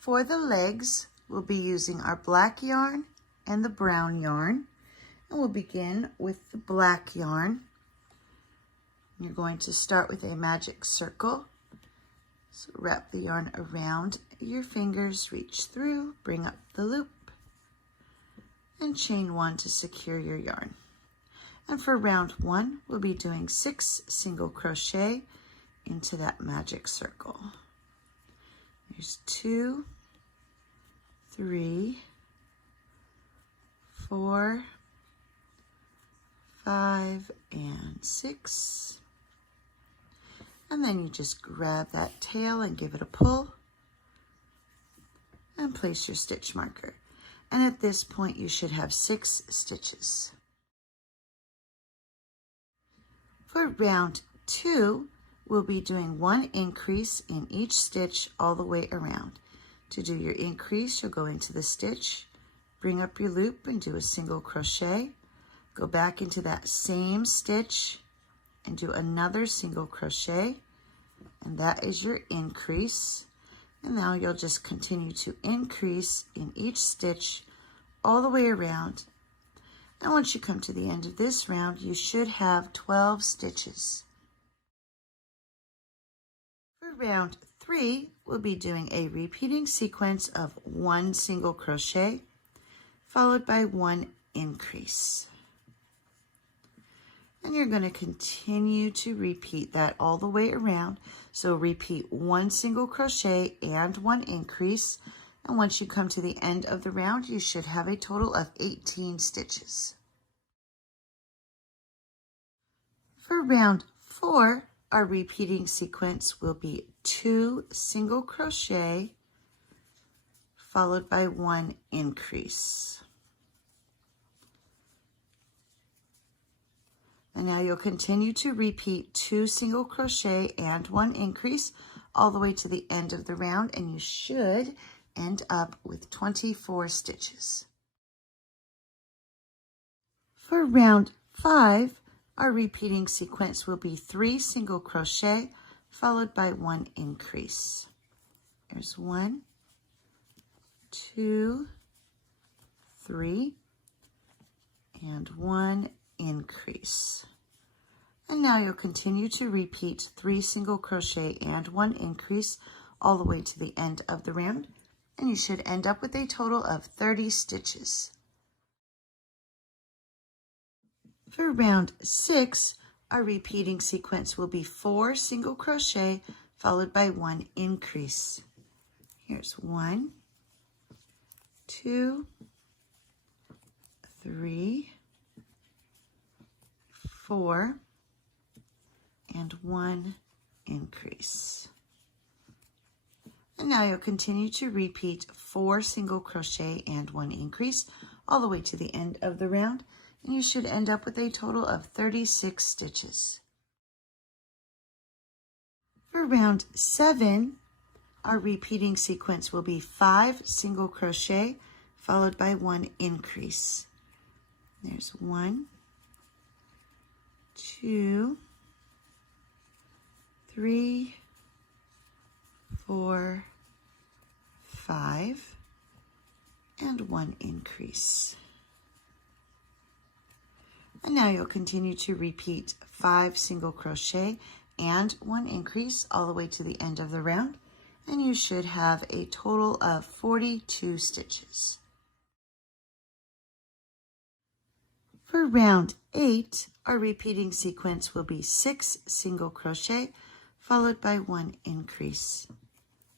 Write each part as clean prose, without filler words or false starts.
For the legs, we'll be using our black yarn and the brown yarn. And we'll begin with the black yarn. You're going to start with a magic circle. So wrap the yarn around your fingers, reach through, bring up the loop, and chain 1 to secure your yarn. And for round 1, we'll be doing 6 single crochet into that magic circle. There's 2, 3, 4, 5, and 6. And then you just grab that tail and give it a pull and place your stitch marker. And at this point, you should have 6 stitches. For round 2, we'll be doing 1 increase in each stitch all the way around. To do your increase, you'll go into the stitch, bring up your loop and do a single crochet, go back into that same stitch and do another single crochet, and that is your increase. And now you'll just continue to increase in each stitch all the way around. And once you come to the end of this round, you should have 12 stitches. For round 3, we'll be doing a repeating sequence of 1 single crochet followed by 1 increase. And you're going to continue to repeat that all the way around. So repeat 1 single crochet and 1 increase. And once you come to the end of the round, you should have a total of 18 stitches. For round 4, our repeating sequence will be 2 single crochet followed by 1 increase. And now you'll continue to repeat 2 single crochet and 1 increase all the way to the end of the round, and you should end up with 24 stitches. For round 5, our repeating sequence will be 3 single crochet followed by 1 increase. There's 1, 2, 3, and 1 increase. And now you'll continue to repeat 3 single crochet and 1 increase all the way to the end of the round, and you should end up with a total of 30 stitches. For round 6, our repeating sequence will be 4 single crochet followed by 1 increase. Here's 1, 2, 3, 4, and 1 increase. And now you'll continue to repeat 4 single crochet and 1 increase all the way to the end of the round, and you should end up with a total of 36 stitches. For round 7, our repeating sequence will be 5 single crochet followed by 1 increase. There's 1, 2, 3, 4, 5, and 1 increase. And now you'll continue to repeat 5 single crochet and 1 increase all the way to the end of the round, and you should have a total of 42 stitches. For round 8, our repeating sequence will be 6 single crochet followed by 1 increase.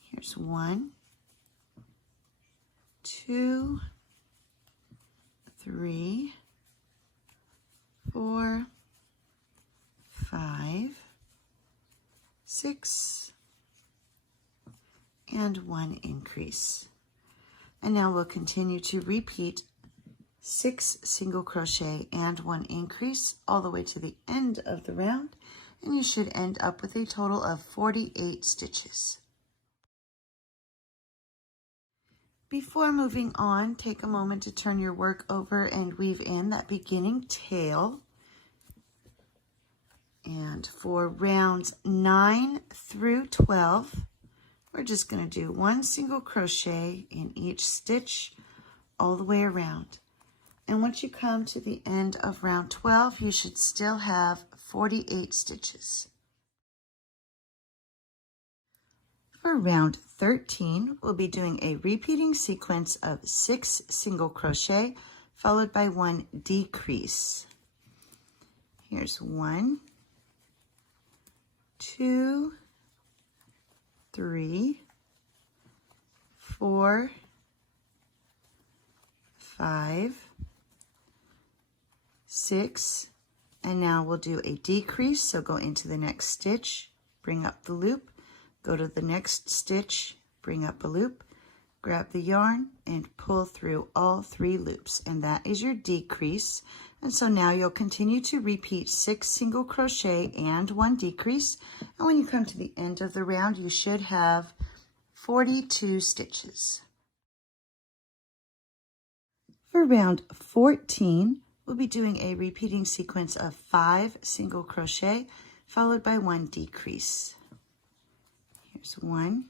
Here's 1, 2, 3, 4, 5, 6, and 1 increase. And now we'll continue to repeat 6 single crochet and 1 increase all the way to the end of the round, and you should end up with a total of 48 stitches. Before moving on, take a moment to turn your work over and weave in that beginning tail. And for rounds 9 through 12, we're just going to do 1 single crochet in each stitch all the way around. And once you come to the end of round 12, you should still have 48 stitches. For round 13, we'll be doing a repeating sequence of 6 single crochet followed by 1 decrease. Here's 1, 2, 3, 4, 5, 6, and now we'll do a decrease, so go into the next stitch, bring up the loop, go to the next stitch, bring up a loop, grab the yarn, and pull through all 3 loops, and that is your decrease. And so now you'll continue to repeat 6 single crochet and 1 decrease, and when you come to the end of the round, you should have 42 stitches. For round 14, we'll be doing a repeating sequence of 5 single crochet followed by 1 decrease. Here's 1,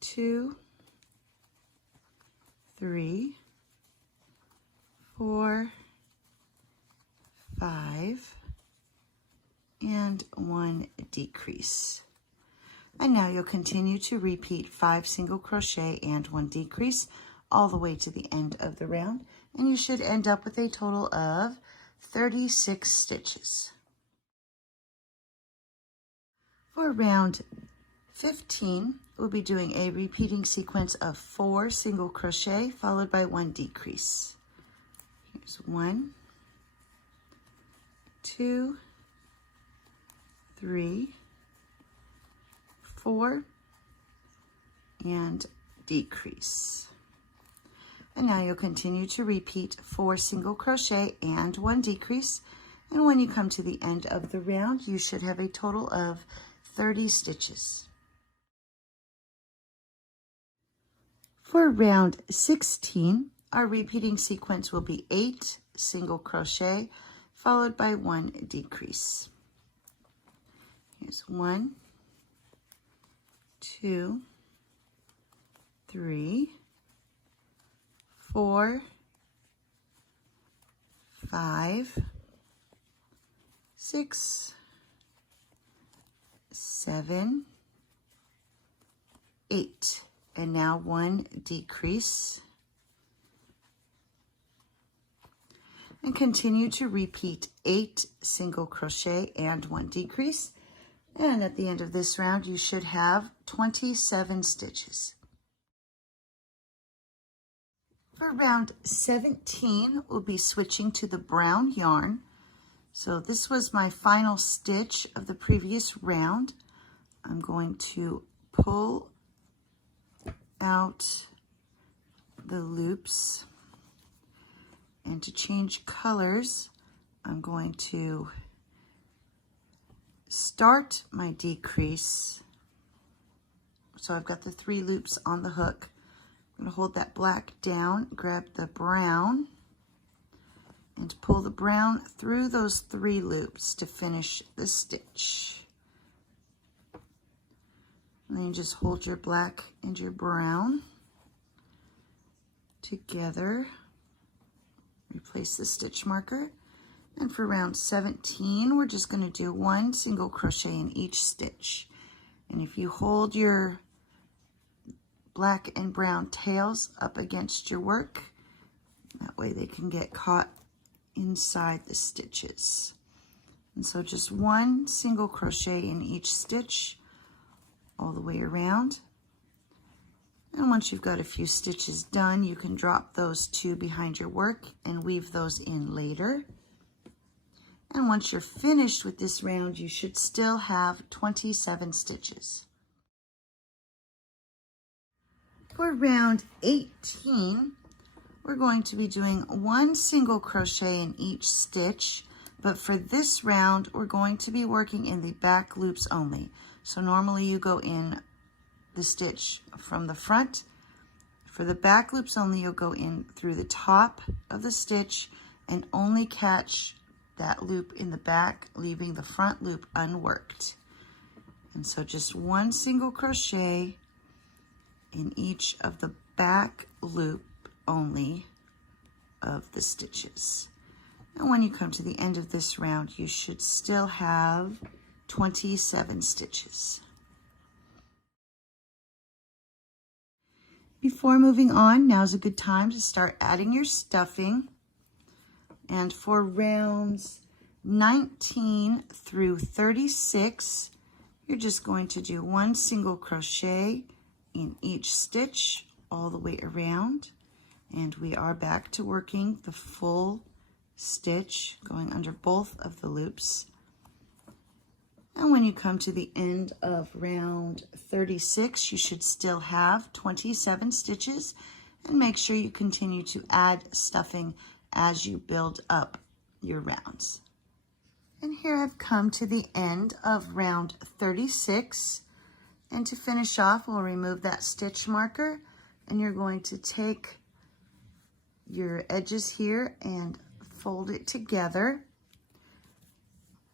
2, 3, 4, 5, and 1 decrease. And now you'll continue to repeat 5 single crochet and 1 decrease all the way to the end of the round, and you should end up with a total of 36 stitches. For round 15, we'll be doing a repeating sequence of 4 single crochet followed by 1 decrease. Here's 1, 2, 3, 4, and decrease. And now you'll continue to repeat 4 single crochet and 1 decrease, and when you come to the end of the round, you should have a total of 30 stitches. For round 16, our repeating sequence will be 8 single crochet followed by 1 decrease. Here's 1, 2, 3, 4, 5, 6, 7, 8, and now 1 decrease. And continue to repeat 8 single crochet and 1 decrease. And at the end of this round, you should have 27 stitches. For round 17, we'll be switching to the brown yarn. So this was my final stitch of the previous round. I'm going to pull out the loops, and to change colors, I'm going to start my decrease. So I've got the 3 loops on the hook. I'm going to hold that black down, grab the brown, and pull the brown through those 3 loops to finish the stitch. And then you just hold your black and your brown together. Replace the stitch marker. And for round 17, we're just going to do 1 single crochet in each stitch. And if you hold your black and brown tails up against your work, that way they can get caught inside the stitches. And so just 1 single crochet in each stitch all the way around. And once you've got a few stitches done, you can drop those 2 behind your work and weave those in later. And once you're finished with this round, you should still have 27 stitches. For round 18, we're going to be doing 1 single crochet in each stitch, but for this round, we're going to be working in the back loops only. So normally you go in the stitch from the front. For the back loops only, you'll go in through the top of the stitch and only catch that loop in the back, leaving the front loop unworked. And so just one single crochet in each of the back loop only of the stitches. And when you come to the end of this round, you should still have 27 stitches. Before moving on, now's a good time to start adding your stuffing. And for rounds 19 through 36, you're just going to do one single crochet in each stitch all the way around. And we are back to working the full stitch, going under both of the loops. And when you come to the end of round 36, you should still have 27 stitches, and make sure you continue to add stuffing as you build up your rounds. And here I've come to the end of round 36. And to finish off, we'll remove that stitch marker, and you're going to take your edges here and fold it together.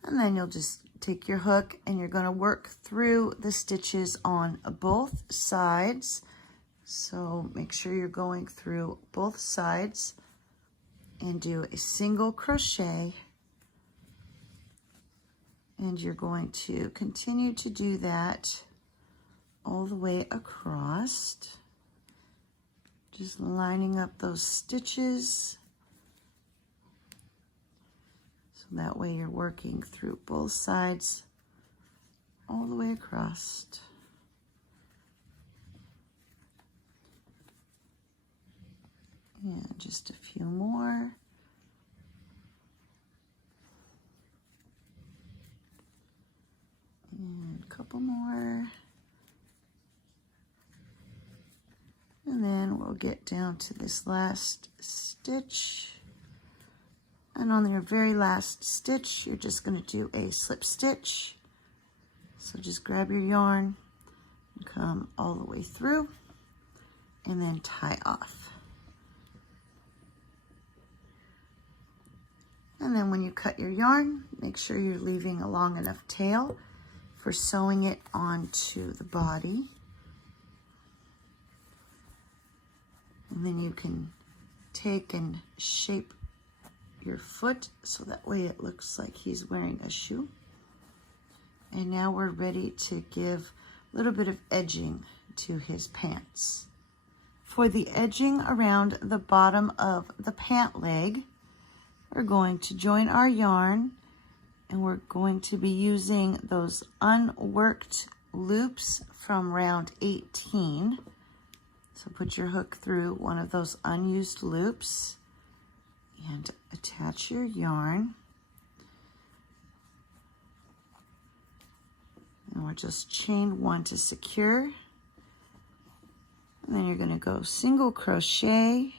And then you'll just take your hook and you're going to work through the stitches on both sides. So make sure you're going through both sides and do a single crochet. And you're going to continue to do that all the way across. Just lining up those stitches. So that way you're working through both sides all the way across. And just a few more. And a couple more. And then we'll get down to this last stitch. And on your very last stitch, you're just going to do a slip stitch. So just grab your yarn and come all the way through and then tie off. And then when you cut your yarn, make sure you're leaving a long enough tail for sewing it onto the body. And then you can take and shape your foot so that way it looks like he's wearing a shoe. And now we're ready to give a little bit of edging to his pants. For the edging around the bottom of the pant leg, we're going to join our yarn, and we're going to be using those unworked loops from round 18. So put your hook through one of those unused loops and attach your yarn. And we'll just chain one to secure. And then you're going to go single crochet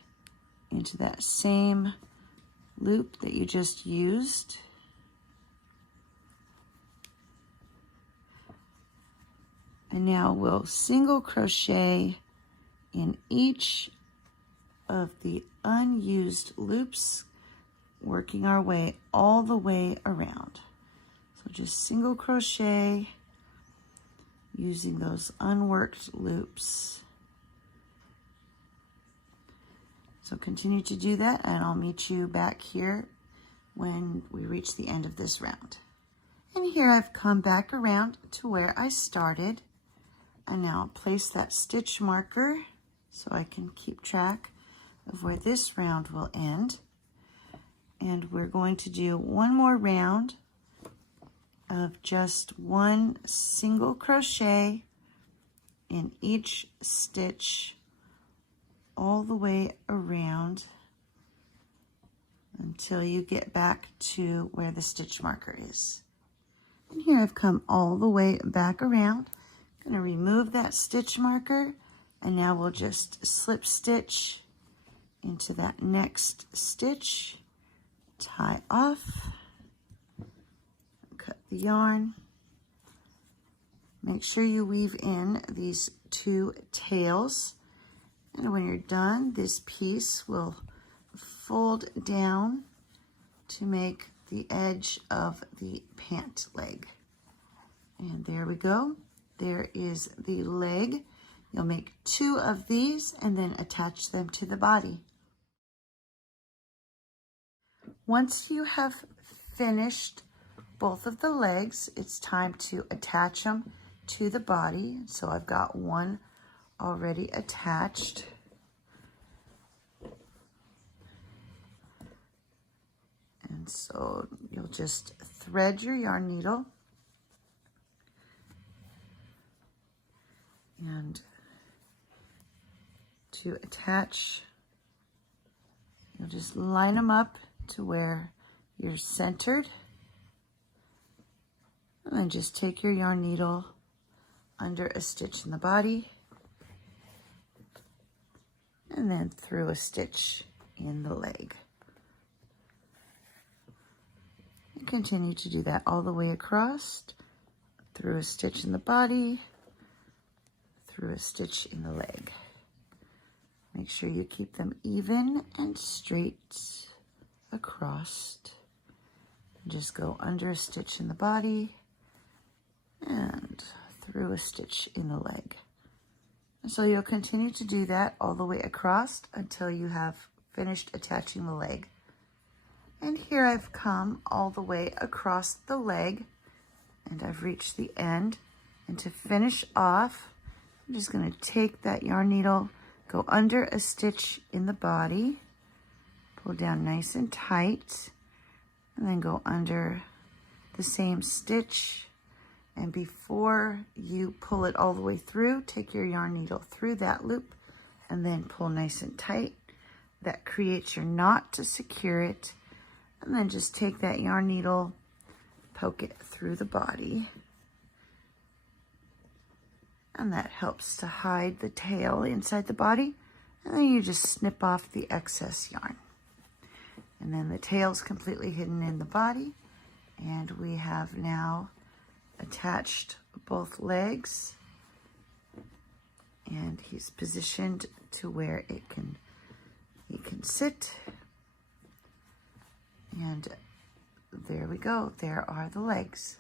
into that same loop that you just used. And now we'll single crochet in each of the unused loops, working our way all the way around. So just single crochet using those unworked loops. So continue to do that, and I'll meet you back here when we reach the end of this round. And here I've come back around to where I started. And now I'll place that stitch marker so I can keep track of where this round will end. And we're going to do one more round of just one single crochet in each stitch all the way around until you get back to where the stitch marker is. And here I've come all the way back around. I'm going to remove that stitch marker, and now we'll just slip stitch into that next stitch, tie off, cut the yarn. Make sure you weave in these two tails, and when you're done, this piece will fold down to make the edge of the pant leg. And there we go. There is the leg. You'll make 2 of these and then attach them to the body. Once you have finished both of the legs, it's time to attach them to the body. So I've got one already attached. And so you'll just thread your yarn needle and to attach, you'll just line them up to where you're centered, and then just take your yarn needle under a stitch in the body and then through a stitch in the leg. And continue to do that all the way across, through a stitch in the body, through a stitch in the leg. Make sure you keep them even and straight across. Just go under a stitch in the body and through a stitch in the leg. And so you'll continue to do that all the way across until you have finished attaching the leg. And here I've come all the way across the leg and I've reached the end. And to finish off, I'm just going to take that yarn needle, go under a stitch in the body, pull down nice and tight, and then go under the same stitch. And before you pull it all the way through, take your yarn needle through that loop and then pull nice and tight. That creates your knot to secure it. And then just take that yarn needle, poke it through the body. And that helps to hide the tail inside the body. And then you just snip off the excess yarn. And then the tail's completely hidden in the body. And we have now attached both legs. And he's positioned to where he can sit. And there we go. There are the legs.